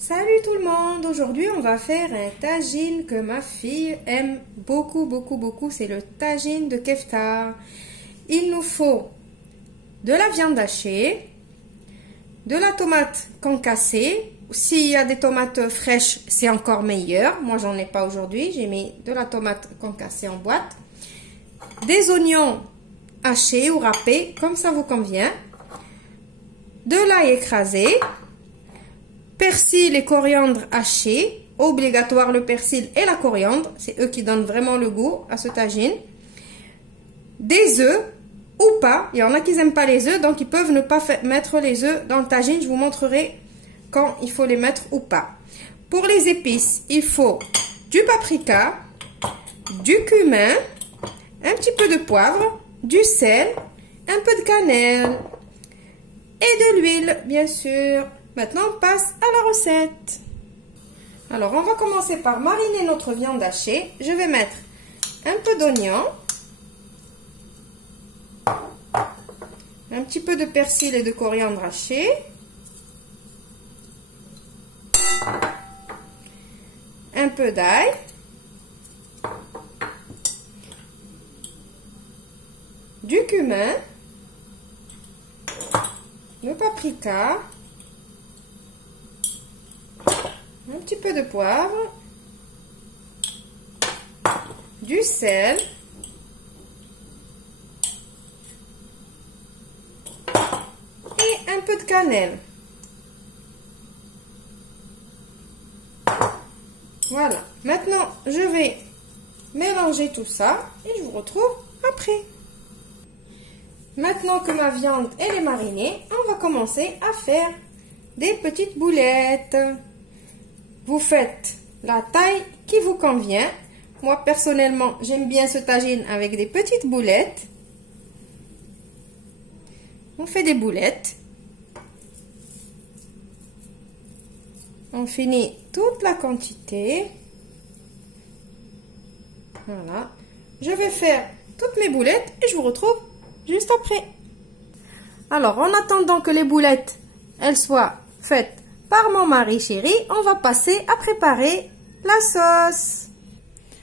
Salut tout le monde! Aujourd'hui, on va faire un tagine que ma fille aime beaucoup. C'est le tagine de keftar. Il nous faut de la viande hachée, de la tomate concassée. S'il y a des tomates fraîches, c'est encore meilleur. Moi, j'en ai pas aujourd'hui. J'ai mis de la tomate concassée en boîte. Des oignons hachés ou râpés, comme ça vous convient. De l'ail écrasé. Persil et coriandre hachés, obligatoire le persil et la coriandre, c'est eux qui donnent vraiment le goût à ce tagine. Des œufs ou pas, il y en a qui n'aiment pas les œufs, donc ils peuvent ne pas mettre les œufs dans le tagine, je vous montrerai quand il faut les mettre ou pas. Pour les épices, il faut du paprika, du cumin, un petit peu de poivre, du sel, un peu de cannelle et de l'huile, bien sûr. Maintenant, on passe à la recette. Alors, on va commencer par mariner notre viande hachée. Je vais mettre un peu d'oignon, un petit peu de persil et de coriandre haché, un peu d'ail, du cumin, le paprika, un petit peu de poivre, du sel, et un peu de cannelle. Voilà. Maintenant, je vais mélanger tout ça et je vous retrouve après. Maintenant que ma viande elle est marinée, on va commencer à faire des petites boulettes. Vous faites la taille qui vous convient. Moi, personnellement, j'aime bien ce tagine avec des petites boulettes. On fait des boulettes. On finit toute la quantité. Voilà. Je vais faire toutes mes boulettes et je vous retrouve juste après. Alors, en attendant que les boulettes, elles soient faites par mon mari chéri, on va passer à préparer la sauce.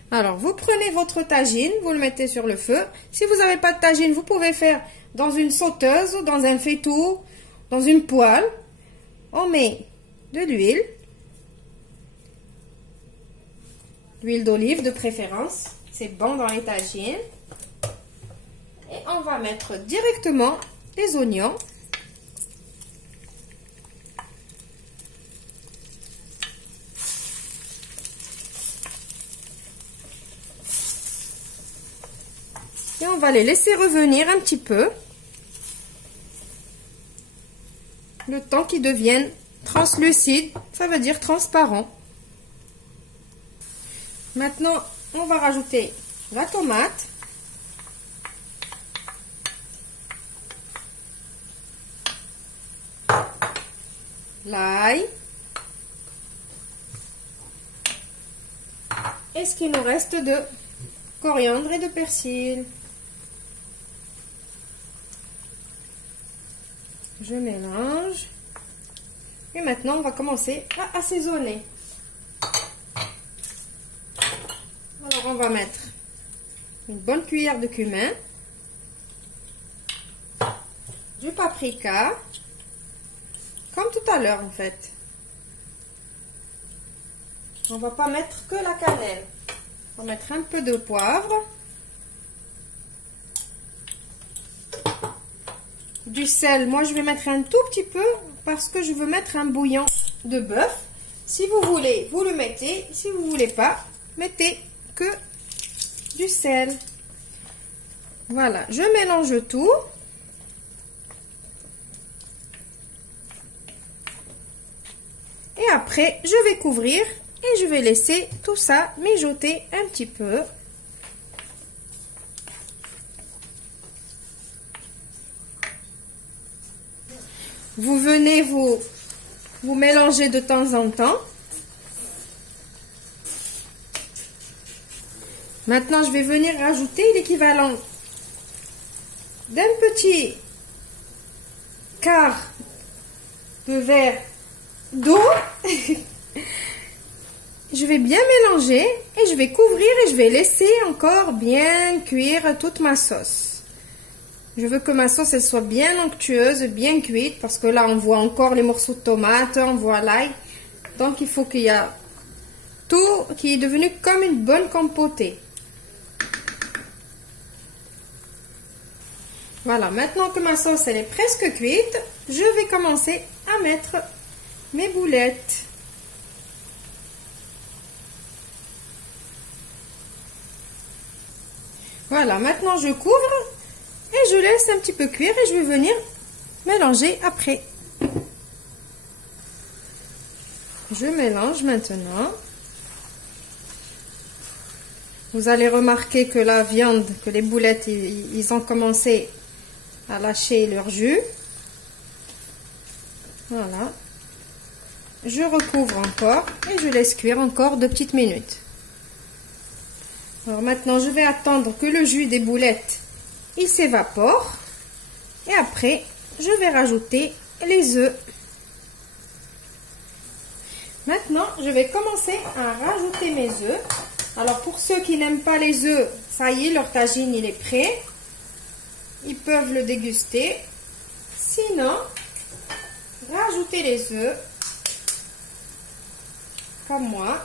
Alors, vous prenez votre tagine, vous le mettez sur le feu. Si vous n'avez pas de tagine, vous pouvez faire dans une sauteuse, dans un faitout, dans une poêle. On met de l'huile d'olive de préférence. C'est bon dans les tagines. Et on va mettre directement les oignons. Et on va les laisser revenir un petit peu, le temps qu'ils deviennent translucides, ça veut dire transparent. Maintenant, on va rajouter la tomate, l'ail et ce qu'il nous reste de coriandre et de persil. Je mélange. Et maintenant, on va commencer à assaisonner. Alors, on va mettre une bonne cuillère de cumin, du paprika, comme tout à l'heure en fait. On va pas mettre que la cannelle. On va mettre un peu de poivre. Du sel, moi je vais mettre un tout petit peu parce que je veux mettre un bouillon de bœuf. Si vous voulez, vous le mettez. Si vous voulez pas, mettez que du sel. Voilà, je mélange tout. Et après, je vais couvrir et je vais laisser tout ça mijoter un petit peu. Vous venez vous mélanger de temps en temps. Maintenant, je vais venir rajouter l'équivalent d'un petit quart de verre d'eau. Je vais bien mélanger et je vais couvrir et je vais laisser encore bien cuire toute ma sauce. Je veux que ma sauce elle soit bien onctueuse, bien cuite, parce que là on voit encore les morceaux de tomate, on voit l'ail. Donc il faut qu'il y a tout qui est devenu comme une bonne compotée. Voilà, maintenant que ma sauce elle est presque cuite, je vais commencer à mettre mes boulettes. Voilà, maintenant je couvre et je laisse un petit peu cuire et je vais venir mélanger après. Je mélange maintenant. Vous allez remarquer que la viande, que les boulettes, ils ont commencé à lâcher leur jus. Voilà. Je recouvre encore et je laisse cuire encore 2 petites minutes. Alors maintenant, je vais attendre que le jus des boulettes, il s'évapore. Et après, je vais rajouter les œufs. Maintenant, je vais commencer à rajouter mes œufs. Alors, pour ceux qui n'aiment pas les œufs, ça y est, leur tagine, il est prêt. Ils peuvent le déguster. Sinon, rajoutez les œufs, comme moi.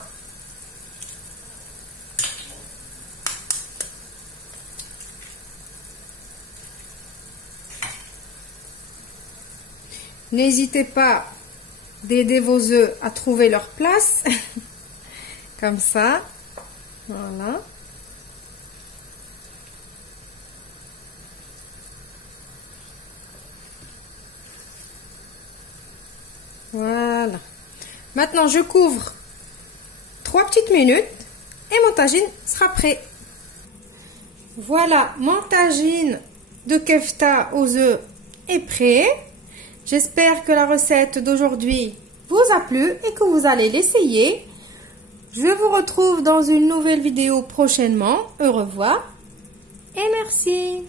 N'hésitez pas d'aider vos œufs à trouver leur place. Comme ça. Voilà. Voilà. Maintenant, je couvre 3 petites minutes et mon tagine sera prêt. Voilà, mon tagine de kefta aux œufs est prêt. J'espère que la recette d'aujourd'hui vous a plu et que vous allez l'essayer. Je vous retrouve dans une nouvelle vidéo prochainement. Au revoir et merci.